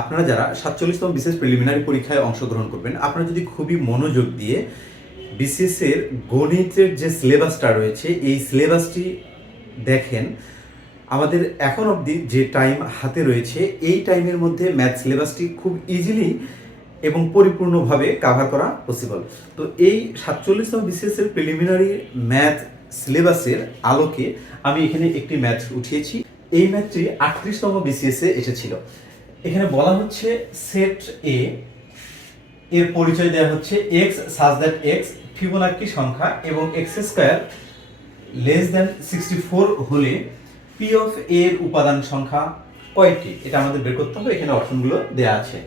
আপনারা যারা সাতচল্লিশতম বিশেষ প্রিলিমিনারি পরীক্ষায় অংশগ্রহণ করবেন, আপনারা যদি খুবই মনোযোগ দিয়ে বিসিএস এর গণিতের যে সিলেবাসটা রয়েছে, এই সিলেবাসটি দেখেন, আমাদের এখন অবধি যে টাইম হাতে রয়েছে, এই টাইমের মধ্যে ম্যাথ সিলেবাসটি খুব ইজিলি এবং পরিপূর্ণভাবে কাভার করা পসিবল তো এই সাতচল্লিশতম বিসিএস এর প্রিলিমিনারি ম্যাথ সিলেবাসের আলোকে আমি এখানে একটি ম্যাথ উঠিয়েছি। এই ম্যাথটি আটত্রিশতম বিসিএস এসেছিল। এখানে বলা হচ্ছে সেট এ এর পরিচয় দেওয়া হচ্ছে x such that x Fibonacci সংখ্যা এবং x square less than sixty four হলে পি অফ এর উপাদান সংখ্যা কয়েকটি এটা আমাদের বের করতে হবে, এখানে অপশনগুলো দেওয়া আছে।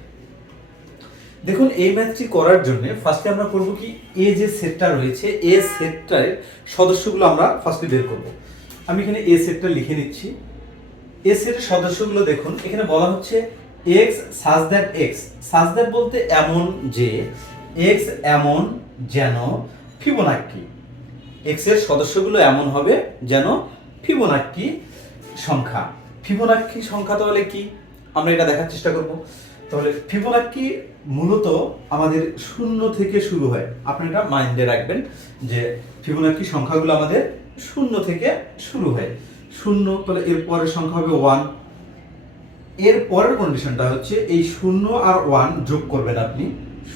দেখুন, এই ম্যাথটি করার জন্য ফার্স্টে আমরা করব কি এ যে সেটটা রয়েছে এ সেটটার সদস্যগুলো আমরা ফার্স্টে বের করব। আমি এখানে এ সেটটা লিখে নিচ্ছি। এ সেটের সদস্যগুলো দেখুন, এখানে বলা হচ্ছে x such that x such that বলতে এমন যে এক্স এমন যেন ফিবোনাক্কি এক্সের সদস্যগুলো এমন হবে যেন ফিবোনাক্কি সংখ্যা। ফিবোনাক্কি সংখ্যা তাহলে কি? আমরা এটা দেখার চেষ্টা করব। তাহলে ফিবোনাক্কি মূলত আমাদের শূন্য থেকে শুরু হয়। আপনি এটা মাইন্ডে রাখবেন যে ফিবোনাক্কি সংখ্যাগুলো আমাদের শূন্য থেকে শুরু হয়। শূন্য, তাহলে এর পরের সংখ্যা হবে ওয়ান এর পরের কন্ডিশনটা হচ্ছে এই শূন্য আর ওয়ান যোগ করবেন আপনি।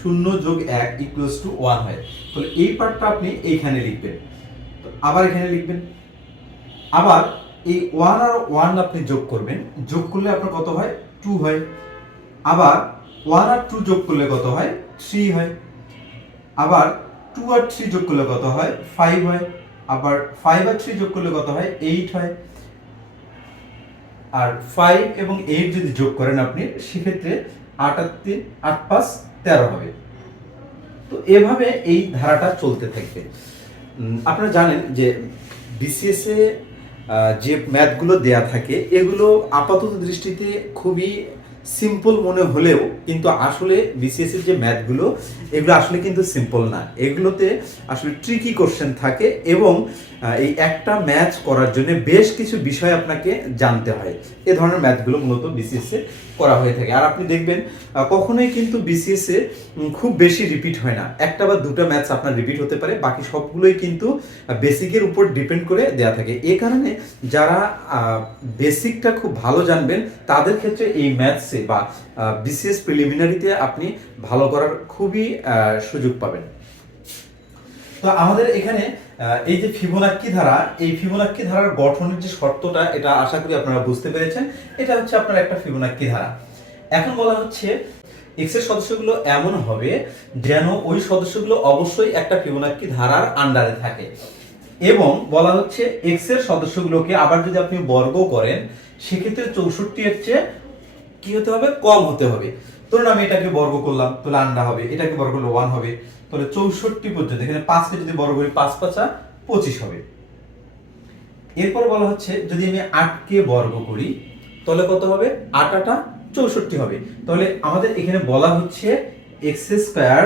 শূন্য যোগ এক ইকুয়ালস টু ওয়ান হয়। তাহলে এই পার্টটা আপনি এইখানে লিখবেন। তো আবার এখানে লিখবেন। আবার এই ওয়ান আর ওয়ান আপনি যোগ করবেন। যোগ করলে আপনার কত হয়? টু হয়। আবার ওয়ান আর টু যোগ করলে কত হয়? থ্রি হয়। আবার টু আর থ্রি যোগ করলে কত হয়? ফাইভ হয়। আবার ফাইভ আর থ্রি যোগ করলে কত হয়? এইট হয়। আর ফাইভ এবং এইট যদি যোগ করেন আপনি, সেক্ষেত্রে আট আর তিন আট পাঁচ তেরো হবে। তো এভাবে এই ধারাটা চলতে থাকবে। আপনারা জানেন যে বিসিএস যে ম্যাথগুলো দেয়া থাকে, এগুলো আপাতত দৃষ্টিতে খুবই সিম্পল মনে হলেও কিন্তু আসলে বিসিএস এর যে ম্যাথগুলো এগুলো আসলে কিন্তু সিম্পল না। এগুলোতে আসলে ট্রিকি কোশ্চেন থাকে এবং এই একটা ম্যাচ করার জন্য বেশ কিছু বিষয় আপনাকে জানতে হয়। এ ধরনের ম্যাথগুলো মূলত বিসিএস করা হয়ে থাকে। আর আপনি দেখবেন কখনোই কিন্তু বিসিএস এ খুব বেশি রিপিট হয় না। একটা বা দুটো ম্যাথস আপনার রিপিট হতে পারে, বাকি সবগুলোই কিন্তু বেসিকের উপর ডিপেন্ড করে দেয়া থাকে। এ কারণে যারা বেসিকটা খুব ভালো জানবেন, তাদের ক্ষেত্রে এই ম্যাথসে বা বিসিএস প্রিলিমিনারিতে আপনি ভালো করার খুবই সুযোগ পাবেন। তো আমাদের এখানে এই যে ফিবোনাক্কি ধারা, এই ফিবোনাক্কি ধারার গঠনের যে শর্তটা, এটা আশা করি আপনারা বুঝতে পেরেছেন, এটা হচ্ছে আপনার একটা ফিবোনাক্কি ধারা। এখন বলা হচ্ছে এক্সের সদস্যগুলো এমন হবে যেন ওই সদস্যগুলো অবশ্যই একটা ফিবোনাক্কি ধারার আন্ডারে থাকে। এবং বলা হচ্ছে এক্সের সদস্যগুলোকে আবার যদি আপনি বর্গ করেন, সেক্ষেত্রে চৌষট্টি এর চেয়ে কি হতে হবে? কম হতে হবে। ধরুন আমি এটাকে বর্গ করলাম, তাহলে আন্ডা হবে, এটাকে বর্গ করলে ওয়ান হবে। তাহলে চৌষট্টি পর্যন্ত এখানে পাঁচকে যদি বর্গ করি, পাঁচ পাঁচা পঁচিশ হবে। এরপর বলা হচ্ছে, যদি আমি আটকে বর্গ করি, তাহলে কত হবে? আট আটা চৌষট্টি হবে। তাহলে আমাদের এখানে বলা হচ্ছে x square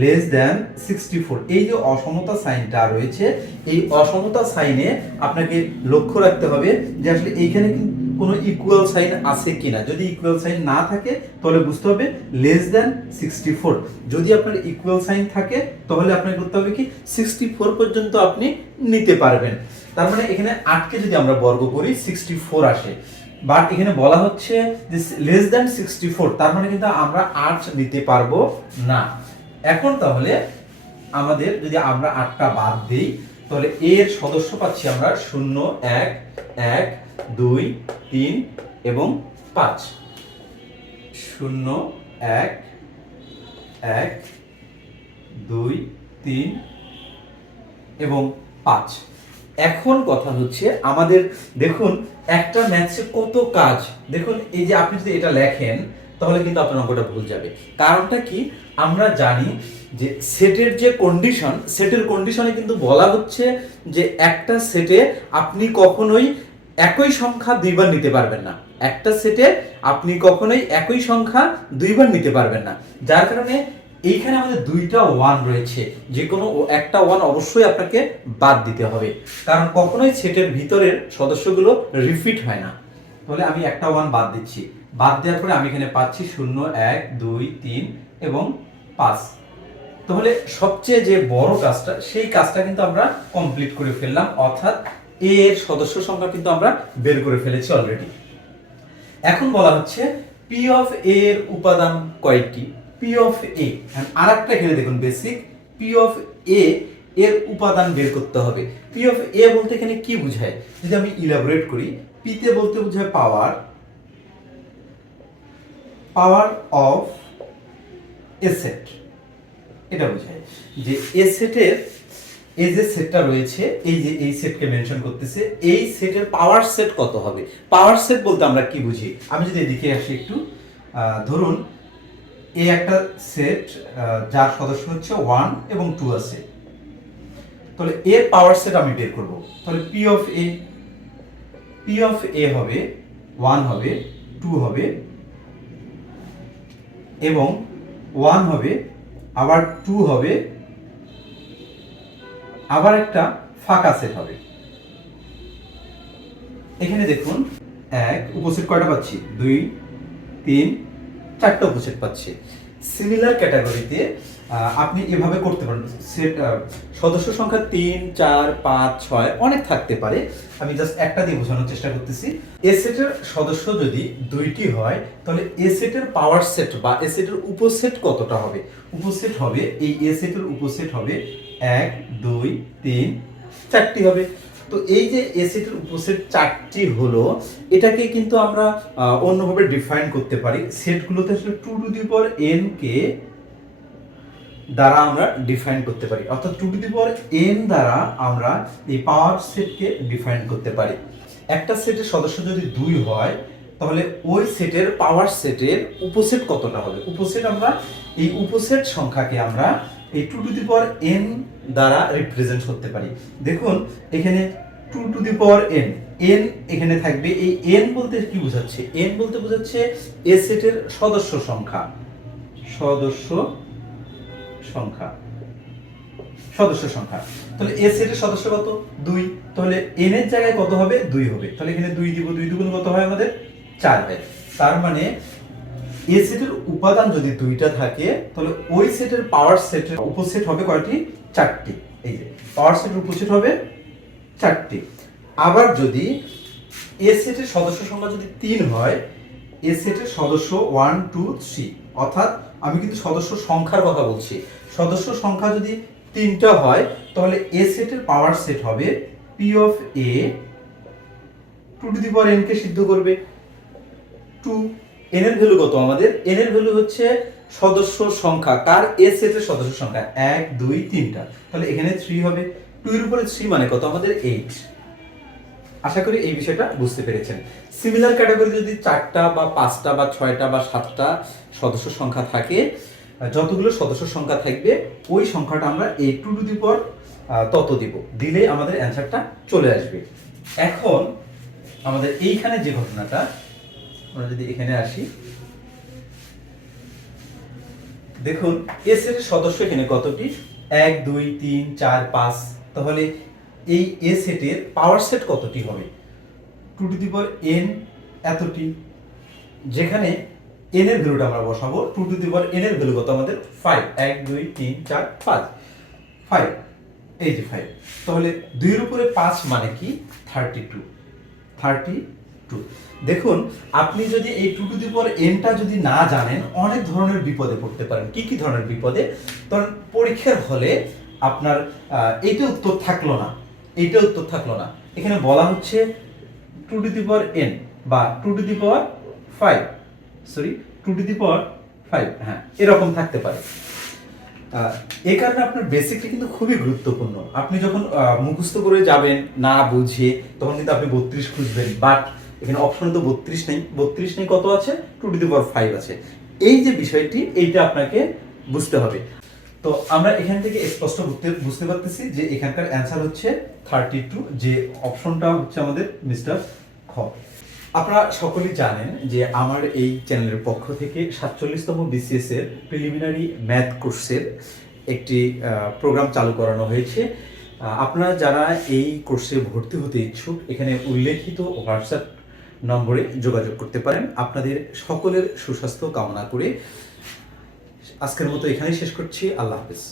less than sixty four. এই যে অসমতা সাইনটা রয়েছে, এই অসমতা সাইনে আপনাকে লক্ষ্য রাখতে হবে যে আসলে এইখানে কি কোনো ইকুয়াল সাইন আছে কিনা? যদি ইকুয়াল সাইন না থাকে, তাহলে বুঝতে হবে লেস দ্যান সিক্সটি ফোর যদি আপনার ইকুয়াল সাইন থাকে, তাহলে আপনাকে করতে হবে কি সিক্সটি ফোর পর্যন্ত আপনি নিতে পারবেন। তার মানে এখানে আটকে যদি আমরা বর্গ করি সিক্সটি ফোর আসে। বাট এখানে বলা হচ্ছে যে লেস দ্যান সিক্সটি ফোর তার মানে কিন্তু আমরা আট নিতে পারব না। এখন তাহলে আমাদের যদি আমরা আটটা বাদ দিই, তাহলে এর সদস্য পাচ্ছি আমরা শূন্য, এক এক, দুই তিন এবং পাঁচ। শূন্য, এক এক, দুই, তিন এবং পাঁচ। এখন কথা হচ্ছে আমাদের, দেখুন, একটা ম্যাথসে কত কাজ। দেখুন, এই যে আপনি যদি এটা লেখেন, তাহলে কিন্তু আপনার অঙ্কটা ভুল যাবে। কারণটা কি? আমরা জানি যে সেটের যে কন্ডিশন সেটের কন্ডিশনে কিন্তু বলা হচ্ছে যে একটা সেটে আপনি কখনোই একই সংখ্যা দুইবার নিতে পারবেন না। একটা সেটে আপনি কখনোই একই সংখ্যা দুইবার নিতে পারবেন না। যার কারণে এইখানে আমাদের দুইটা ওয়ান রয়েছে। যে কোনো একটা ওয়ান অবশ্যই আপনাকে বাদ দিতে হবে। কারণ কখনোই সেটের ভিতরের সদস্যগুলো রিপিট হয় না। তাহলে আমি একটা ওয়ান বাদ দিচ্ছি। বাদ দেওয়ার পরে আমি এখানে পাচ্ছি শূন্য, এক, দুই, তিন এবং পাঁচ। তাহলে সবচেয়ে যে বড় কাজটা, সেই কাজটা কিন্তু আমরা কমপ্লিট করে ফেললাম। অর্থাৎ এ এর সদস্য সংখ্যা কিন্তু আমরা বের করে ফেলেছি অলরেডি এখন বলা হচ্ছে পি অফ এ এর উপাদান কয়টি? পি অফ এ আর একটা এখানে দেখুন বেসিক পি অফ এ এর উপাদান বের করতে হবে। পি অফ এ বলতে এখানে কি বোঝায়? যদি আমি ইলাবোরেট করি পি তে বলতে বোঝায় পাওয়ার পাওয়ার অফ এ সেট এটা বোঝায় যে এ সেটের এই যে সেটটা রয়েছে, এই যে এই সেটকে মেনশন করতেছে, এই সেটের পাওয়ার সেট কত হবে? পাওয়ার সেট বলতে আমরা কি বুঝি? আমি যদি এদিকে আসি একটু ধরুন এই একটা সেট যার সদস্য হচ্ছে ওয়ান এবং টু আছে। তাহলে এর পাওয়ার সেট আমি বের করব। তাহলে P of A P of A হবে ওয়ান হবে টু হবে এবং ওয়ান হবে, আবার টু হবে আবার একটা ফাঁকা সেট হবে। এখানে দেখুন, এক উপসেট কয়টা পাচ্ছি? দুই, তিন, চারটা উপসেট পাচ্ছি। সিমিলার ক্যাটাগরিতে আপনি এভাবে করতে পারেন। সেট সদস্য সংখ্যা তিন, চার, পাঁচ, ছয়, অনেক থাকতে পারে। আমি জাস্ট একটা দিয়ে বোঝানোর চেষ্টা করতেছি। এ সেটের সদস্য যদি দুইটি হয়, তাহলে এ সেটের পাওয়ার সেট বা এ সেটের উপসেট কতটা হবে? উপসেট হবে, এই এ সেটের উপসেট হবে এক, দুই, তিন, চারটি হবে। তো এই যে এ সেটের উপসেট চারটি হলো, এটাকে কিন্তু আমরা অন্যভাবে ডিফাইন করতে পারি। সেটগুলোতে আসলে two to the power n কে দ্বারা আমরা ডিফাইন করতে পারি। অর্থাৎ two to the power n দ্বারা আমরা এই পাওয়ার সেটকে ডিফাইন করতে পারি। একটা সেটের সদস্য যদি দুই হয় তাহলে ওই সেটের পাওয়ার সেটের উপসেট কতটা হবে? উপসেট আমরা, এই উপসেট সংখ্যাকে আমরা এই two to the power n দ্বারা রিপ্রেজেন্ট করতে পারি। দেখুন, এখানে two to the power n n এখানে থাকবে। এই এন বলতে কি বোঝাচ্ছে? এন বলতে বোঝাচ্ছে এ সেটের সদস্য সংখ্যা। সদস্য সংখ্যা। সদস্য সংখ্যা। তাহলে এ সেটের সদস্য কত? দুই। তাহলে এন এর জায়গায় কত হবে? দুই হবে। তাহলে এখানে দুই দিব, দুই দুগুণ কত হয় আমাদের? চার হয় তার মানে এ সেটের উপাদান যদি দুইটা থাকে, তাহলে ওই সেটের পাওয়ার সেটের উপসেট হবে কয়টি? চারটি। এই যে পাওয়ার সেটের উপসেট হবে চারটি। আবার যদি এ সেটের সদস্য সংখ্যা যদি তিন হয়, এ সেটের সদস্য ওয়ান টু থ্রি অর্থাৎ, আমি কিন্তু সদস্য সংখ্যার কথা বলছি। সদস্য সংখ্যা যদি তিনটা হয়, তাহলে এ সেটের পাওয়ার সেট হবে P of A two to the power n কে সিদ্ধ করবে। টু এন এর ভ্যালু কত আমাদের? এন এর ভ্যালু হচ্ছে সদস্য সংখ্যা। কার এ সেটের সদস্য সংখ্যা? এক, দুই, তিনটা। তাহলে এখানে থ্রি হবে। টু এর উপরে থ্রি মানে কত? আমাদের এইট আশা করি এই বিষয়টা বুঝতে পেরেছেন। সিমিলার ক্যাটাগরি যদি চারটা বা পাঁচটা বা ছয়টা বা সাতটা সদস্য সংখ্যা থাকে, যতগুলো সদস্য সংখ্যা থাকবে, ওই সংখ্যাটা আমরা এই টু টু দি পর তত দিব। দিলে আমাদের অ্যান্সারটা চলে আসবে। এখন আমাদের এইখানে যে ঘটনাটা আমরা যদি এখানে আসি, দেখুন এ সেটের সদস্য এখানে কতটি? এক, দুই, তিন, চার, পাঁচ। তাহলে এই এ সেটের পাওয়ার সেট কতটি হবে? Two to the power n এতটি। যেখানে এন এর ভ্যালুটা আমরা বসাবো two to the power n এর ভ্যালু কত আমাদের? ফাইভ এক, দুই, তিন, চার, পাঁচ। ফাইভ এই যে ফাইভ তাহলে দুইয়ের উপরে পাঁচ মানে কি? থার্টি টু থার্টি টু দেখুন, আপনি যদি এই টু টু দি পাওয়ার এনটা যদি না জানেন, অনেক ধরনের বিপদে পড়তে পারেন। কি কি ধরনের বিপদে? ধরেন, পরীক্ষার হলে আপনার এইটা উত্তর থাকল না। এইটা উত্তর থাকল না। এখানে বলা হচ্ছে two to the power n বা two to the power five. Sorry two to the power five হ্যাঁ এরকম থাকতে পারে। এই কারণে আপনার বেসিকটা কিন্তু খুবই গুরুত্বপূর্ণ। আপনি যখন মুখস্থ করে যাবেন না বুঝে, তখন কিন্তু আপনি বত্রিশ খুঁজবেন। বাট এখানে অপশন তো বত্রিশ নেই। বত্রিশ নেই কত আছে? Two to the power five আছে। এই যে বিষয়টি, এইটা আপনাকে বুঝতে হবে। তো আমরা এখান থেকে স্পষ্ট বুঝতে বুঝতে পারতেছি যে এখানকার অ্যান্সার হচ্ছে থার্টি টু যে অপশনটা হচ্ছে আমাদের মিস্টার খ। আপনারা সকলেই জানেন যে আমার এই চ্যানেলের পক্ষ থেকে সাতচল্লিশতম বিসিএস এর প্রিলিমিনারি ম্যাথ কোর্সের একটি প্রোগ্রাম চালু করানো হয়েছে। আপনারা যারা এই কোর্সে ভর্তি হতে ইচ্ছুক, এখানে উল্লেখিত হোয়াটসঅ্যাপ নম্বরে যোগাযোগ করতে পারেন। আপনাদের সকলের সুস্বাস্থ্য কামনা করে আজকের মতো এখানেই শেষ করছি। আল্লাহ হাফেজ।